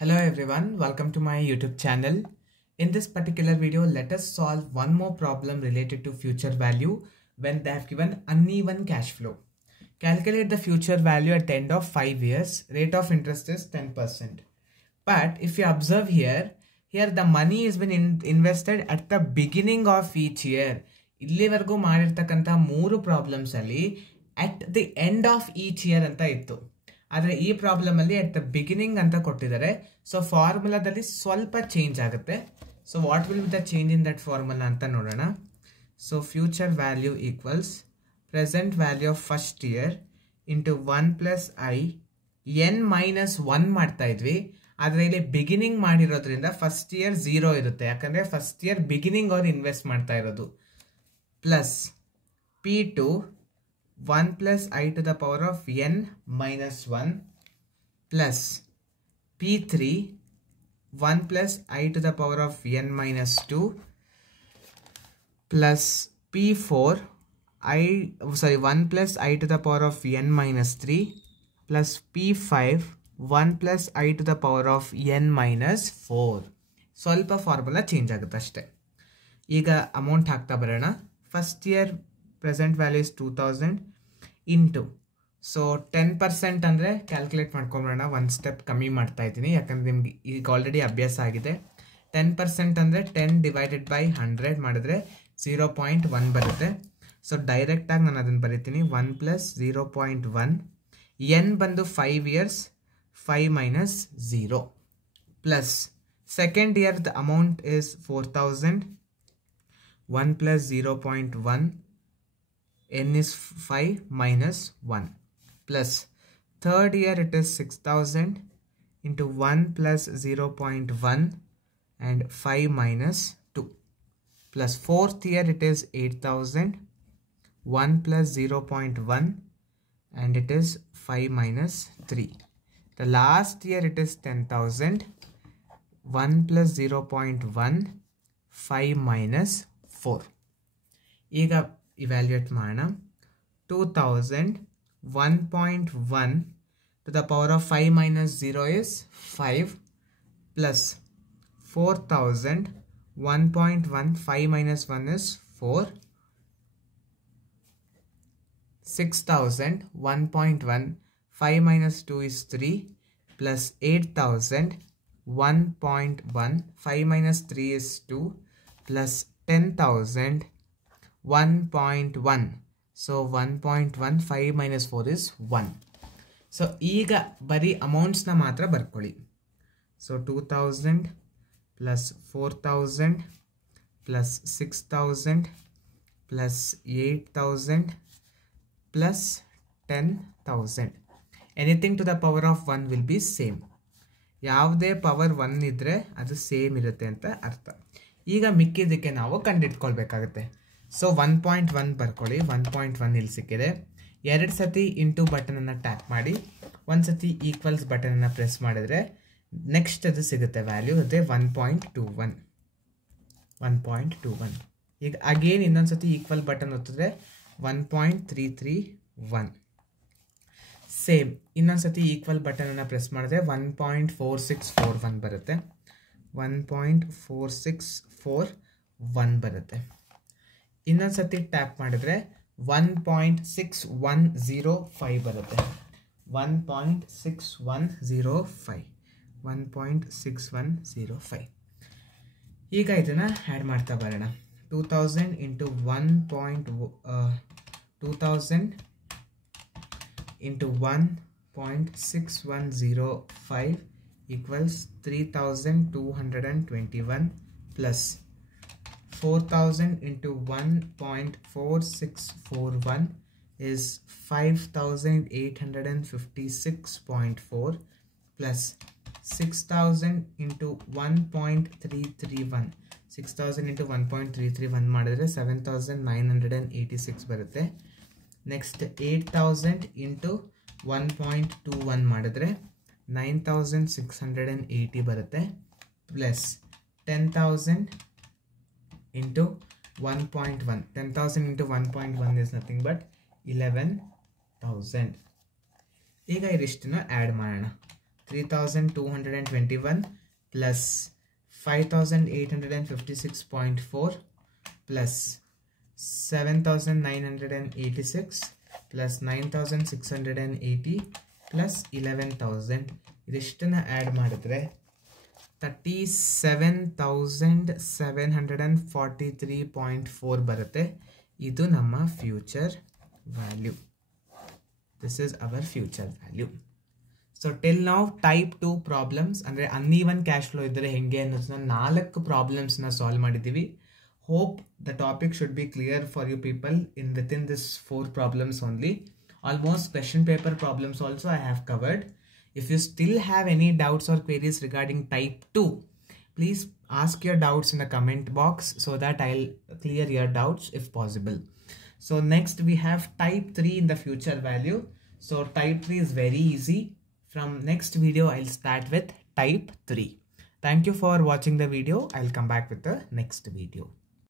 Hello everyone, welcome to my YouTube channel. In this particular video, let us solve one more problem related to future value when they have given uneven cash flow. Calculate the future value at the end of 5 years. Rate of interest is 10%. But if you observe here the money has been invested at the beginning of each year. ಇಲ್ಲಿವರೆಗೂ ಮಾಡಿರ್ತಕ್ಕಂಥ ಮೂರು problems ಅಲ್ಲಿ at the end of each year ಅಂತ ಇತ್ತು. ಆದರೆ ಈ problem ಅಲ್ಲಿ at the beginning ಅಂತ ಕೊಟ್ಟಿದ್ದಾರೆ. ಸೊ ಫಾರ್ಮುಲಾದಲ್ಲಿ ಸ್ವಲ್ಪ ಚೇಂಜ್ ಆಗುತ್ತೆ. So what will be the change in that formula ಅಂತ ನೋಡೋಣ. So future value equals present value of first year into 1 plus I N minus 1 ಮಾಡ್ತಾ ಇದ್ವಿ. ಆದರೆ ಇಲ್ಲಿ ಬಿಗಿನಿಂಗ್ ಮಾಡಿರೋದ್ರಿಂದ ಫಸ್ಟ್ ಇಯರ್ 0 ಇರುತ್ತೆ, ಯಾಕಂದ್ರೆ ಫಸ್ಟ್ ಇಯರ್ ಬಿಗಿನಿಂಗ್ ಅವ್ರು ಇನ್ವೆಸ್ಟ್ ಮಾಡ್ತಾ ಇರೋದು. Plus P2 1 plus I to the power of n minus 1 plus P3 1 plus I to the power of n minus 2 plus P4 1 plus I to the power of n minus 3 plus P5 1 plus I to the power of n minus 4. ಸ್ವಲ್ಪ formula change ಆಗುತ್ತೆ ಅಷ್ಟೇ. ಈಗ amount ಹಾಕ್ತಾ ಬರೋಣ. First year present value is 2000 into so 10% ಅಂದರೆ calculate ಮಾಡ್ಕೊಂಬರೋಣ. ಒಂದು step ಕಮ್ಮಿ ಮಾಡ್ತಾ ಇದ್ದೀನಿ, ಯಾಕಂದರೆ ನಿಮ್ಗೆ ಈಗ ಆಲ್ರೆಡಿ ಅಭ್ಯಾಸ ಆಗಿದೆ. 10% ಅಂದರೆ 10 ಡಿವೈಡೆಡ್ ಬೈ 100 ಮಾಡಿದ್ರೆ 0.1 ಬರುತ್ತೆ. ಸೊ ಡೈರೆಕ್ಟಾಗಿ ನಾನು ಅದನ್ನು ಬರೀತೀನಿ. 1 ಪ್ಲಸ್ 0.1 ಎನ್ ಬಂದು 5 years 5 minus 0 plus second here the amount is 4000 1 plus 0.1 n is 5 minus 1 plus third year it is 6000 into 1 plus 0.1 and 5 minus 2 plus fourth year it is 8000 1 plus 0.1 and it is 5 minus 3. The last year it is 10,000 1 plus 0.1 5 minus 4. ಈಗ evaluate ಮಾಡೋಣ. 2000 1.1 to the power of 5 minus 0 is 5 plus 4000 1.1 5 minus 1 is 4 6000 1.1 5 minus 2 is 3 plus 8000 1.1 5 minus 3 is 2 plus 10,000 1.1. So 1.1 5 minus 4 is 1. So ಈಗ ಬರೀ ಅಮೌಂಟ್ಸ್ನ ಮಾತ್ರ ಬರ್ಕೊಳ್ಳಿ. So 2000 plus 4000 plus 6000 plus 8000 plus 10,000. Anything to the power of 1 will be same. ಯಾವುದೇ power 1 ಇದ್ದರೆ ಅದು same ಇರುತ್ತೆ ಅಂತ ಅರ್ಥ. ಈಗ ಮಿಕ್ಕಿದ್ದಕ್ಕೆ ನಾವು ಕಂಡಿಟ್ಕೊಳ್ಬೇಕಾಗುತ್ತೆ. ಸೊ 1.1 ಬರ್ಕೊಳ್ಳಿ. 1.1 ಇಲ್ಲಿ ಸಿಕ್ಕಿದೆ. 2 ಸತಿ ಇಂಟು ಬಟನನ್ನು ಟ್ಯಾಪ್ ಮಾಡಿ, ಒಂದು ಸತಿ ಈಕ್ವಲ್ಸ್ ಬಟನನ್ನು ಪ್ರೆಸ್ ಮಾಡಿದ್ರೆ ನೆಕ್ಸ್ಟ್ ಅದು ಸಿಗುತ್ತೆ ವ್ಯಾಲ್ಯೂ. ಅದೇ 1.21. ಈಗ ಅಗೇನ್ ಇನ್ನೊಂದು ಸತಿ ಈಕ್ವಲ್ ಬಟನ್ ಒತ್ತಿದ್ರೆ 1.331. ಸೇಮ್ ಇನ್ನೊಂದು ಸತಿ ಈಕ್ವಲ್ ಬಟನನ್ನು ಪ್ರೆಸ್ ಮಾಡಿದ್ರೆ 1.4641 ಬರುತ್ತೆ. 1.4641 ಬರುತ್ತೆ. ಇನ್ನೊಂದು ಸತಿ ಟ್ಯಾಪ್ ಮಾಡಿದ್ರೆ 1.6105 ಬರುತ್ತೆ. 1.6105. ಈಗ ಇದನ್ನು ಆ್ಯಡ್ ಮಾಡ್ತಾ ಬರೋಣ. 2000 into 2000 into 1.6105 equals 3221 plus 4000 into 1.4641 is 5856.4 plus 6000 into 1.331 6000 into 1.331 ಮಾಡಿದ್ರೆ 7986 ಬರುತ್ತೆ. ನೆಕ್ಸ್ಟ್ 8000 ಇಂಟು 1.21 ಮಾಡಿದ್ರೆ 9680 ಬರುತ್ತೆ. Plus 10,000 into 1.1 10,000 into 1.1 is nothing but 11,000. ಈಗ ಇದಿಷ್ಟನ್ನು ಆ್ಯಡ್ ಮಾಡೋಣ. 3221 plus 5856.4 plus 7986 plus 9680 plus 11000. ಇದಷ್ಟನ್ನ add ಮಾಡಿದ್ರೆ 37,743.4 ಬರುತ್ತೆ. ಇದು ನಮ್ಮ future value. This is our future value. So till now type 2 problems ಅಂದ್ರೆ uneven cash flow ಇದ್ದರೆ ಹೆಂಗೆ ಅನ್ನೋದನ್ನ 4 ಪ್ರಾಬ್ಲಮ್ಸ್ನ ಸಾಲ್ವ್ ಮಾಡಿದ್ದೀವಿ. Hope the topic should be clear for you people within this 4 problems only. Almost question paper problems also I have covered. If you still have any doubts or queries regarding type 2, please ask your doubts in the comment box so that I'll clear your doubts if possible. So next we have type 3 in the future value. So type 3 is very easy. From next video I'll start with type 3. Thank you for watching the video. I'll come back with the next video.